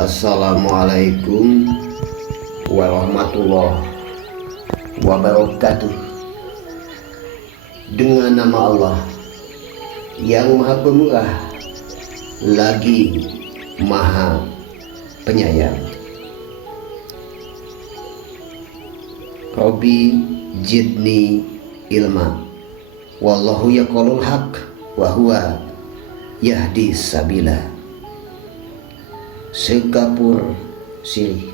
Assalamualaikum warahmatullahi wabarakatuh. Dengan nama Allah yang Maha Pemurah lagi Maha Penyayang. Rabbi jidni ilma, wallahu yaqulul haq wa huwa yahdi sabila. Sekapur sirih.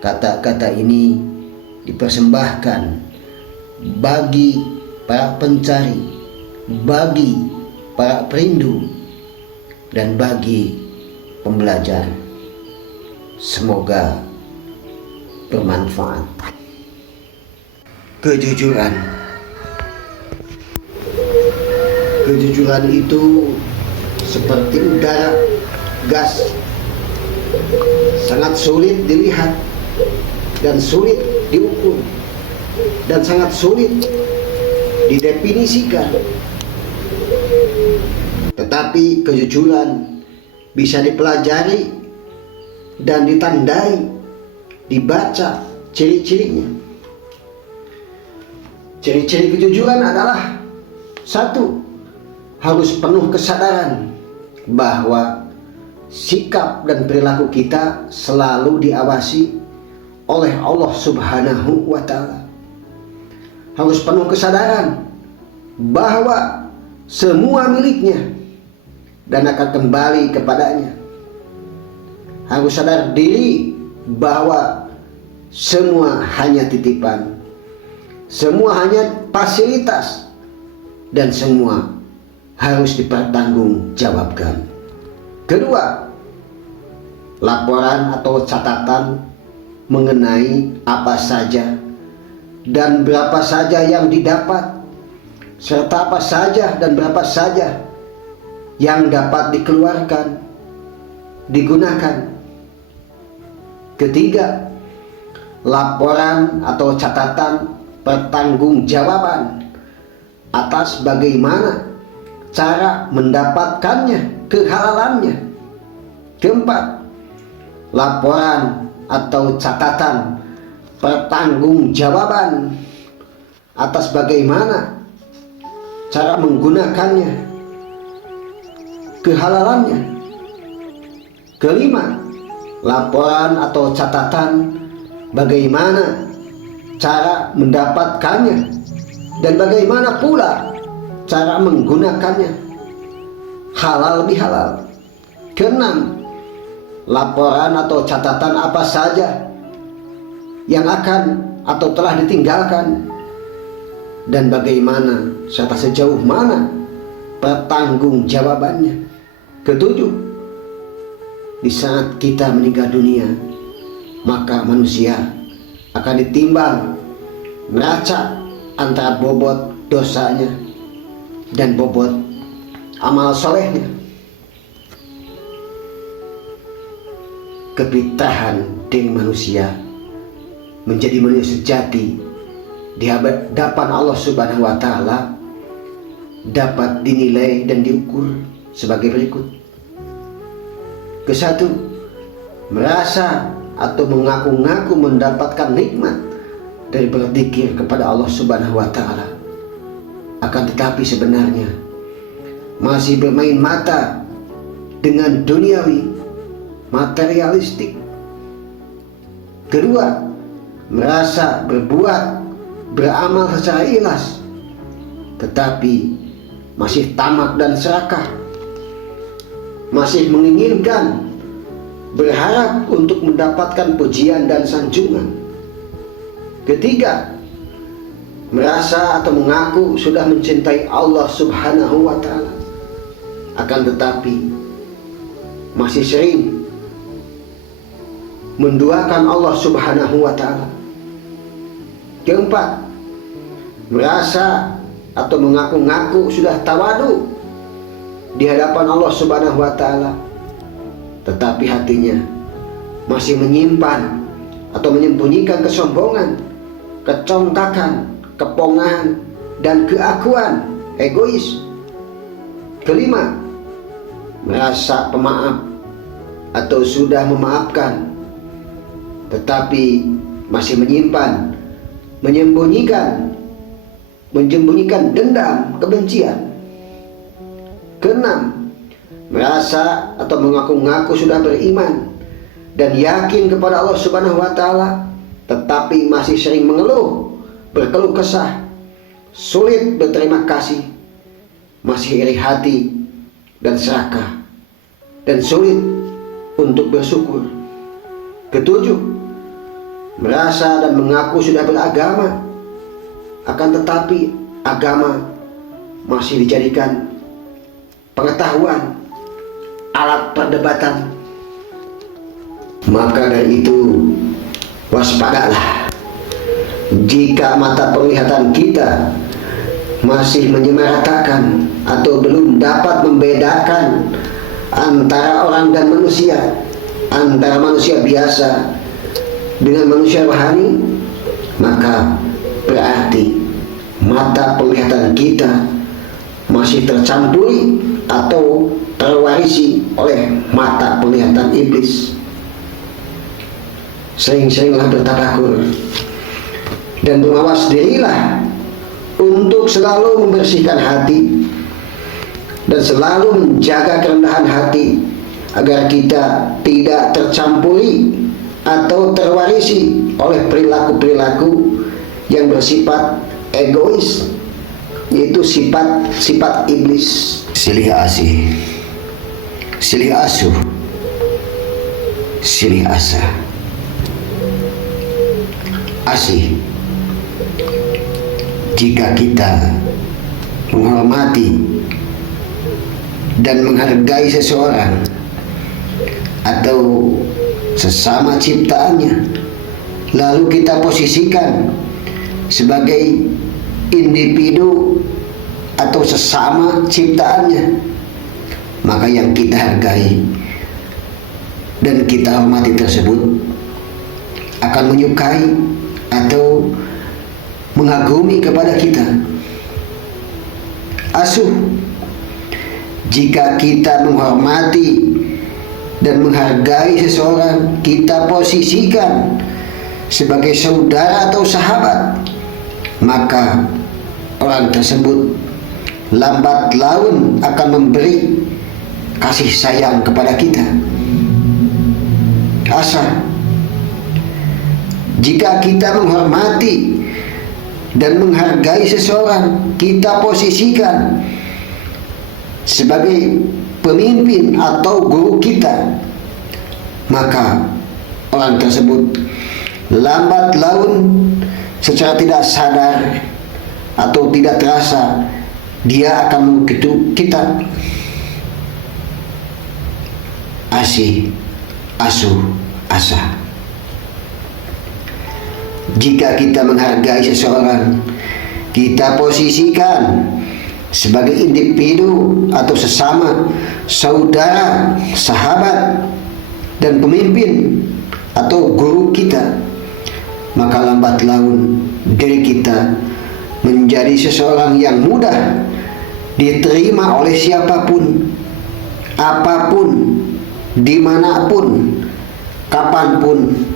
Kata-kata ini dipersembahkan bagi para pencari, bagi para perindu, dan bagi pembelajar. Semoga bermanfaat. Kejujuran. Kejujuran itu seperti udara, gas, sangat sulit dilihat dan sulit diukur dan sangat sulit didefinisikan. Tetapi kejujuran bisa dipelajari dan ditandai, dibaca ciri-cirinya. Ciri-ciri kejujuran adalah: satu, harus penuh kesadaran bahwa sikap dan perilaku kita selalu diawasi oleh Allah Subhanahu wa Ta'ala. Harus penuh kesadaran bahwa semua miliknya dan akan kembali kepadanya. Harus sadar diri bahwa semua hanya titipan, semua hanya fasilitas, dan semua harus dipertanggungjawabkan. Kedua, laporan atau catatan mengenai apa saja dan berapa saja yang didapat, serta apa saja dan berapa saja yang dapat dikeluarkan, digunakan. Ketiga, laporan atau catatan pertanggungjawaban atas bagaimana cara mendapatkannya, kehalalannya. Keempat, laporan atau catatan pertanggungjawaban atas bagaimana cara menggunakannya, kehalalannya. Kelima, laporan atau catatan bagaimana cara mendapatkannya dan bagaimana pula cara menggunakannya, halal bihalal. Keenam, laporan atau catatan apa saja yang akan atau telah ditinggalkan dan bagaimana serta sejauh mana pertanggungjawabannya. Ketujuh, di saat kita meninggal dunia, maka manusia akan ditimbang neraca antara bobot dosanya dan bobot amal solehnya. Kepitrahan diri manusia menjadi manusia sejati di hadapan Allah Subhanahu wa Ta'ala dapat dinilai dan diukur sebagai berikut. Kesatu, merasa atau mengaku-ngaku mendapatkan nikmat dari berzikir kepada Allah Subhanahu wa Ta'ala, akan tetapi sebenarnya masih bermain mata dengan duniawi, materialistik. Kedua, merasa berbuat, beramal secara ikhlas, tetapi masih tamak dan serakah, masih menginginkan, berharap untuk mendapatkan pujian dan sanjungan. Ketiga, merasa atau mengaku sudah mencintai Allah Subhanahu wa Ta'ala, akan tetapi masih sering menduakan Allah Subhanahu wa Ta'ala. Keempat, merasa atau mengaku-ngaku sudah tawadu di hadapan Allah Subhanahu wa Ta'ala, tetapi hatinya masih menyimpan atau menyembunyikan kesombongan, kecongkakan, kepongahan, dan keakuan egois. Kelima, merasa pemaaf atau sudah memaafkan, tetapi masih menyimpan, menyembunyikan dendam, kebencian. Keenam, merasa atau mengaku-ngaku sudah beriman dan yakin kepada Allah Subhanahu wa Ta'ala, tetapi masih sering mengeluh, berkeluh kesah, sulit berterima kasih, masih iri hati dan serakah, dan sulit untuk bersyukur. Ketujuh, merasa dan mengaku sudah beragama, akan tetapi agama masih dijadikan pengetahuan, alat perdebatan. Maka dari itu, waspadalah jika mata penglihatan kita masih menyamaratakan atau belum dapat membedakan antara orang dan manusia, antara manusia biasa dengan manusia rohani, maka berarti mata penglihatan kita masih tercampuri atau terwarisi oleh mata penglihatan iblis. Sering-seringlah bertafakur dan mengawas dirilah untuk selalu membersihkan hati dan selalu menjaga kerendahan hati, agar kita tidak tercampuri atau terwarisi oleh perilaku-perilaku yang bersifat egois, yaitu sifat iblis. Silih asih, silih asuh, silih asa. Asih, jika kita menghormati dan menghargai seseorang atau sesama ciptaannya, lalu kita posisikan sebagai individu atau sesama ciptaannya, maka yang kita hargai dan kita hormati tersebut akan menyukai atau mengagumi kepada kita. Asuh, jika kita menghormati dan menghargai seseorang, kita posisikan sebagai saudara atau sahabat, maka orang tersebut lambat laun akan memberi kasih sayang kepada kita. Asa, jika kita menghormati dan menghargai seseorang, kita posisikan sebagai pemimpin atau guru kita, maka orang tersebut lambat laun secara tidak sadar atau tidak terasa dia akan mengikuti kita. Asih, asuh, asa. Jika kita menghargai seseorang, kita posisikan sebagai individu atau sesama saudara, sahabat, dan pemimpin atau guru kita, maka lambat laun diri kita menjadi seseorang yang mudah diterima oleh siapapun, apapun, dimanapun, kapanpun,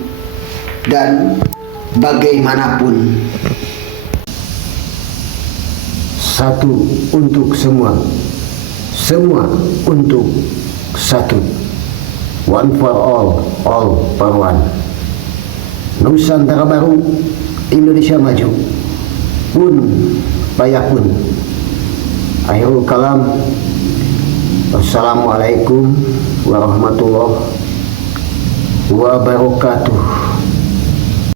dan bagaimanapun. Satu untuk semua, semua untuk satu. One for all for one. Nusantara baru, Indonesia maju. Pun payakun. Akhirul kalam. Wassalamualaikum warahmatullahi wabarakatuh.